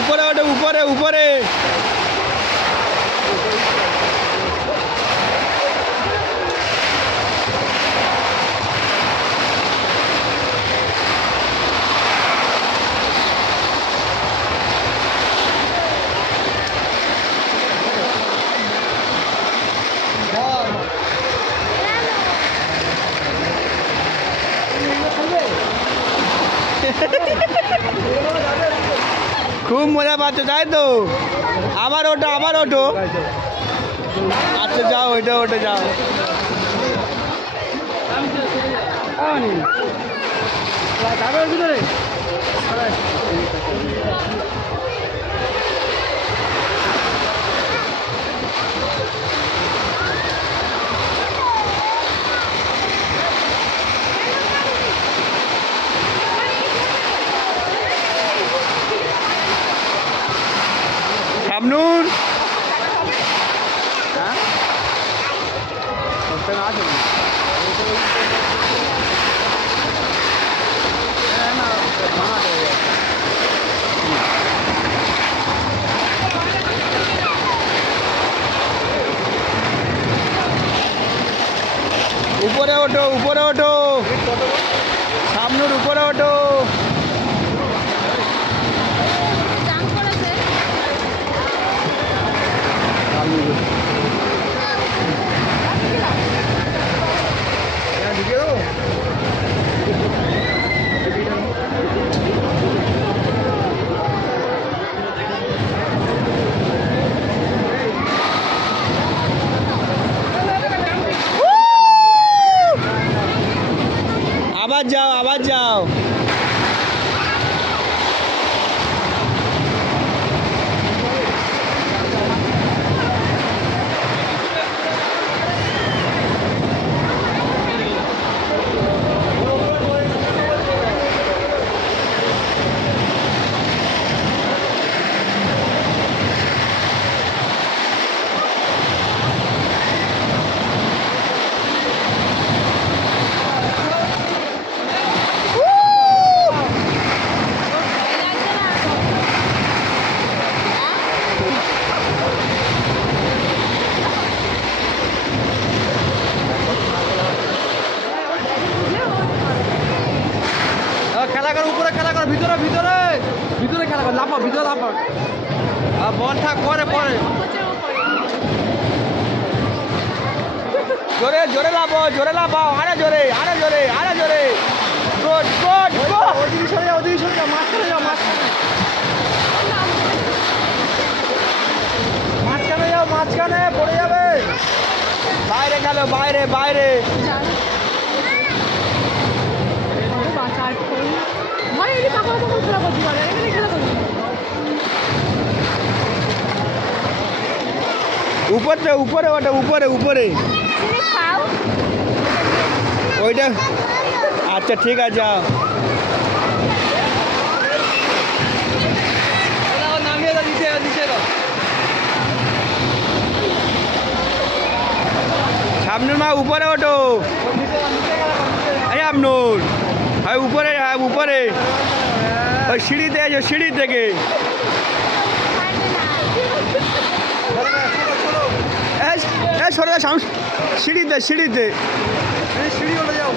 উপরে ওঠে, উপরে উপরে। খুব মজা পাচ্ছ তাই তো? আবার ওঠো, আবার ওঠো। আচ্ছা যাও, ওইটা ওঠে যাও। শাবনূর হ্যাঁ উপরে ওঠো, উপরে ওঠো। শাবনূর উপরে ওঠো। আবার যাও, আবার যাও। খেলা কর, উপরে খেলা কর, ভিতরে ভিতরে ভিতরে খেলা কর, লাফাও, ভিতরে লাফাও। বল থাক, পরে পরে জোরে জোরে লাফাও, জোরে লাফাও, আরে জোরে, আরে জোরে, আরে জোরে। Good good good. ওদিকে সরে যাও, ওদিকে সরে যাও, মাঝখানে যাও, মাঝখানে মাঝখানে যাও, মাঝখানে পড়ে যাবে। বাইরে খেলো, বাইরে বাইরে। উপরে উপরে ওটা, উপরে উপরে ওইটা। আচ্ছা ঠিক আছে যাও। শাবনূর মা উপরে ওঠো। শাবনূর হ্যাঁ উপরে, হ্যাঁ উপরে। ওই সিঁড়িতে এসো, সিঁড়ি থেকে। সরে যাও, সিঁড়িতে সিঁড়িতে। সিঁড়ি হলে যাও,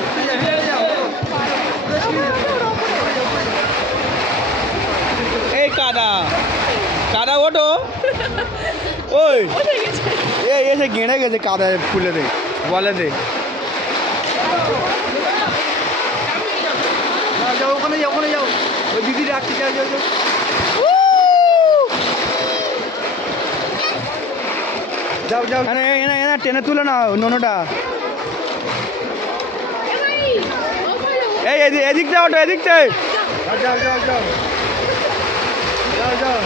এই কাদা কাদা ওঠো। ওই এই এসে গেঁড়ে গেছে কাদা, ফুলে দে, বলে দে। যাও ওখানে যাও, ওখানে যাও, ওই দিদি রাখতে যাও, যাও যাও। যাও যাও, এনা টেনে তুলে নাও নোনোটা। এই এদিকটা ওঠো, এদিকটা। যাও যাও যাও যাও যাও।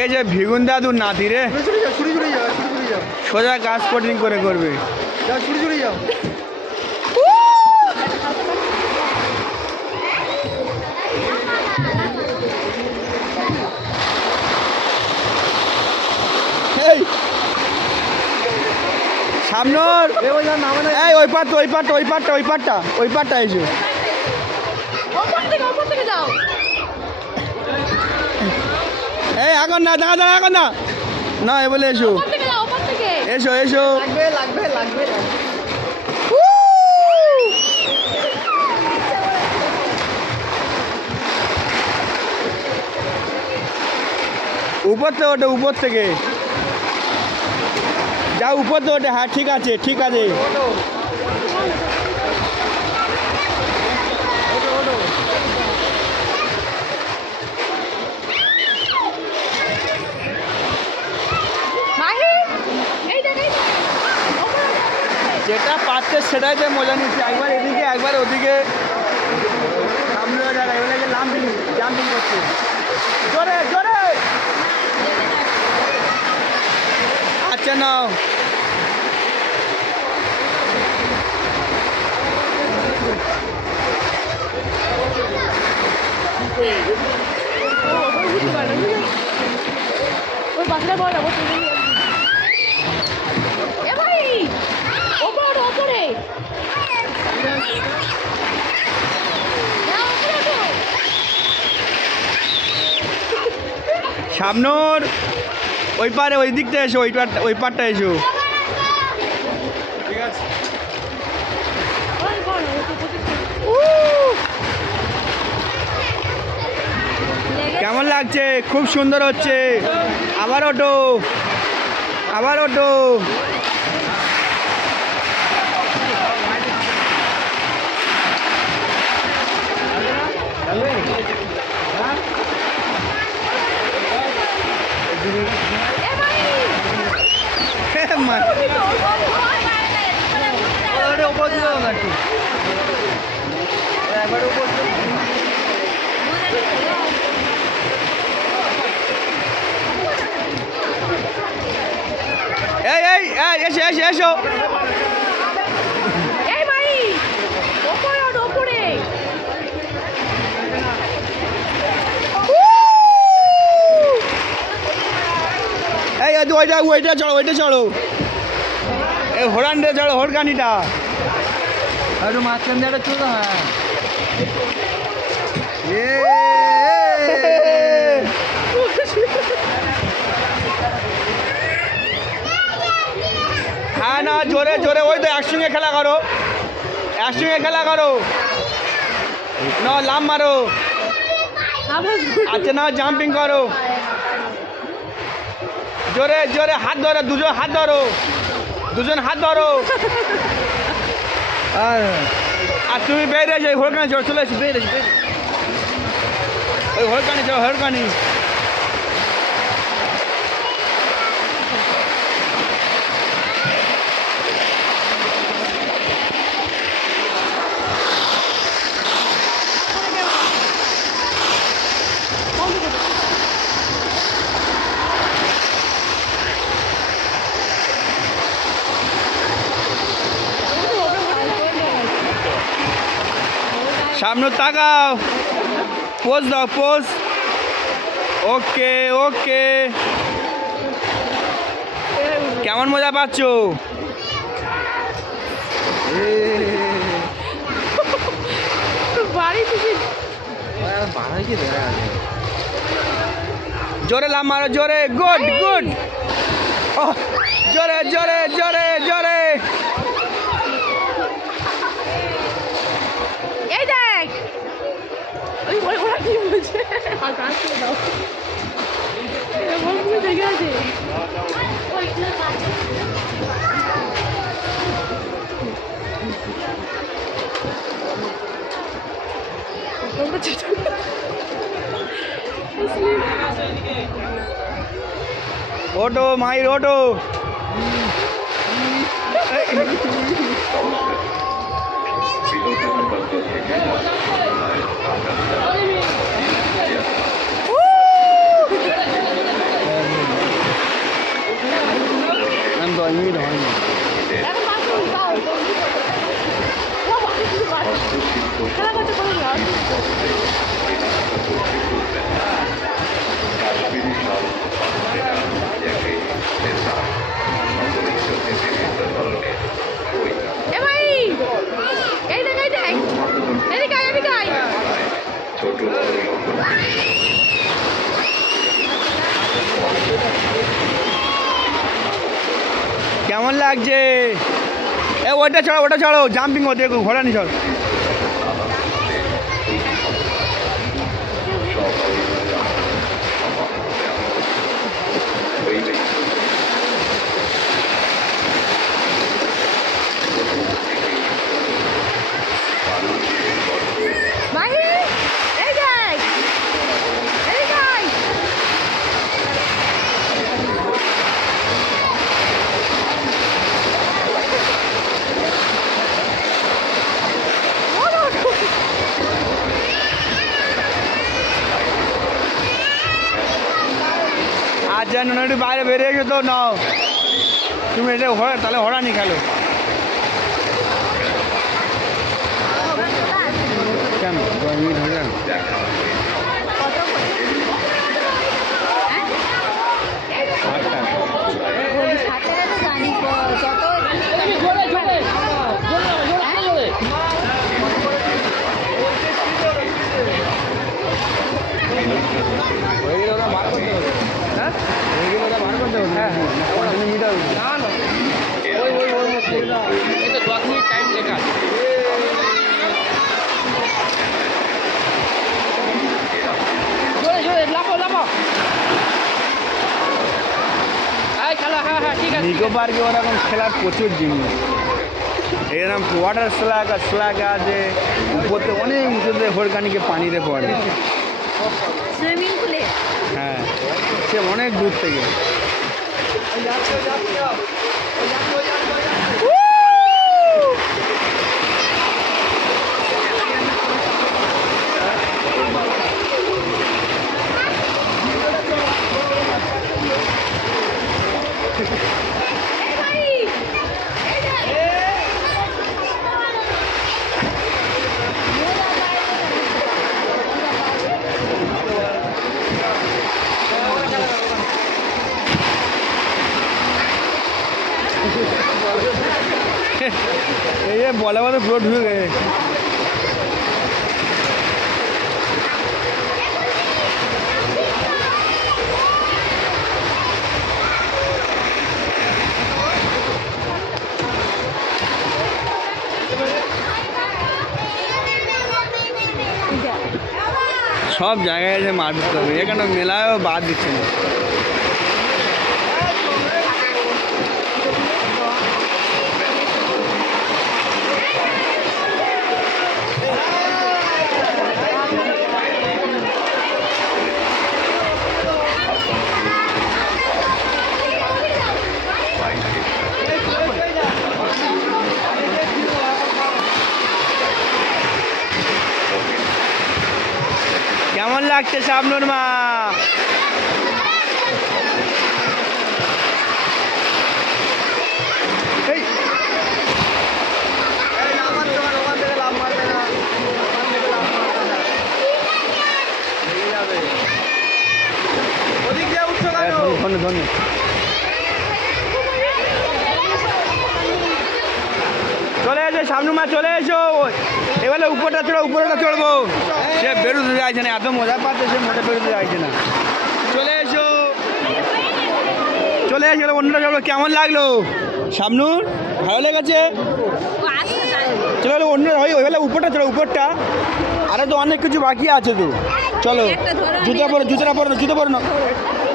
এ যে ভিগুন দাদুর নাতি রে, সোজা গাছ কোটিং করে করবে। যাও ছুটি ছুটি যাও। সামনের এই ওই পাটটা, ওই পাটটা, ওই পাটটা, ওই পাটটা, ওই পাটটা এসো। এখন না, দাঁড়া দাঁড়া, এখন না, না এ বলে এসো, এসো এসো। লাগবে লাগবে। উপর থেকে ওঠে, উপর থেকে যা, উপর থেকে ওঠে। হ্যাঁ ঠিক আছে ঠিক আছে। যেটা পাচ্ছে সেটাই যে মজা নিচ্ছে, একবার এদিকে একবার ওদিকে, সামনে জাম্পিং জাম্পিং করছে জোরে জোরে। আচ্ছা নাও, ওই বাসটা বল এ ভাই ওপরে ওপরে সামনোর ওই পারে, ওই দিকটা এসো, ওই পারটা এসো। ঠিক আছে, কেমন লাগছে? খুব সুন্দর হচ্ছে। আবার ওঠো, আবার ওঠো। এই এই এই, এসো এসো এসো। এই ভাই ওপরে ওঠ ওপরে। এই ওইটা ওইটা চড়ো, ওইটা চড়ো, এই হোরানটা চড়ো, হোরকানিটা। একটু মাঝখান দিয়ে একটা চলো। হ্যাঁ না, জোরে জোরে, ওই তো একসঙ্গে খেলা করো, একসঙ্গে খেলা করো। না লাম মারো, আচ্ছা না জাম্পিং করো, জোরে জোরে হাত ধরো, দুজন হাত ধরো, দুজন হাত ধরো। আর তুমি বেরিয়ে এসো, হোরকানি চলো, চলে এসো, বেরিয়ে এসো, ওই হোরকানি চলো, হোরকানি। সামনে তাকাও, পোজ দাও, পোজ। ওকে ওকে, কেমন মজা পাচ্ছ? বাড়ি থেকে জোরে লাম মারো, জোরে, গুড গুড। জোরে জোরে জোরে জোরে। এই দেখ ওই ওরা কি বলছে, আর গান শুনে দাও এরকম করে দেখে আছে। ওটো মাইর, ওটো। খেলা করতে কোনো এ ভাই এই দেখ এই দেখ, এদিকে আয় এদিকে আয়। কেমন লাগছে? এ ওটা ছাড়ো জাম্পিং ও দেখো ঘোড়া নি ছাড়ো। মাহি এই যাই এই যাই আচ্ছা নুন একটু বাইরে বেরিয়ে এসো তো নাও তুমি এটা ঘোড়া তাহলে ঘোড়া নি খেলো কেন 10 মিনিট হয়ে গেল নিকো পার্কে ওরকম খেলার প্রচুর জিনিস এরকম ওয়াটার স্ল্যাগ আছে উপরতে অনেক উঁচুতে হরকানিকে পানিতে পড়ে সুইমিং পুলে হ্যাঁ সে অনেক দূর থেকে এই যে বলে পুরো ঢুকে গেছে সব জায়গায় এসে মার দিতে হবে এখানে মেলায়ও বাদ দিচ্ছে না কেমন লাগছে শাবনুর মা ধন্য চলে এসো শাবনুর মা চলে এসো এবারে উপরটা চড়বো সে বেরোতে চাইছে না এত মজা পাচ্ছে সে মোটে বেরোতে চাইছে না চলে এসো অন্যটা চলো কেমন লাগলো শাবনুর ভালো লেগেছে চলো অন্য ওইবেলা উপরটা আরে তো অনেক কিছু বাকি আছে তো চলো জুতো পরো না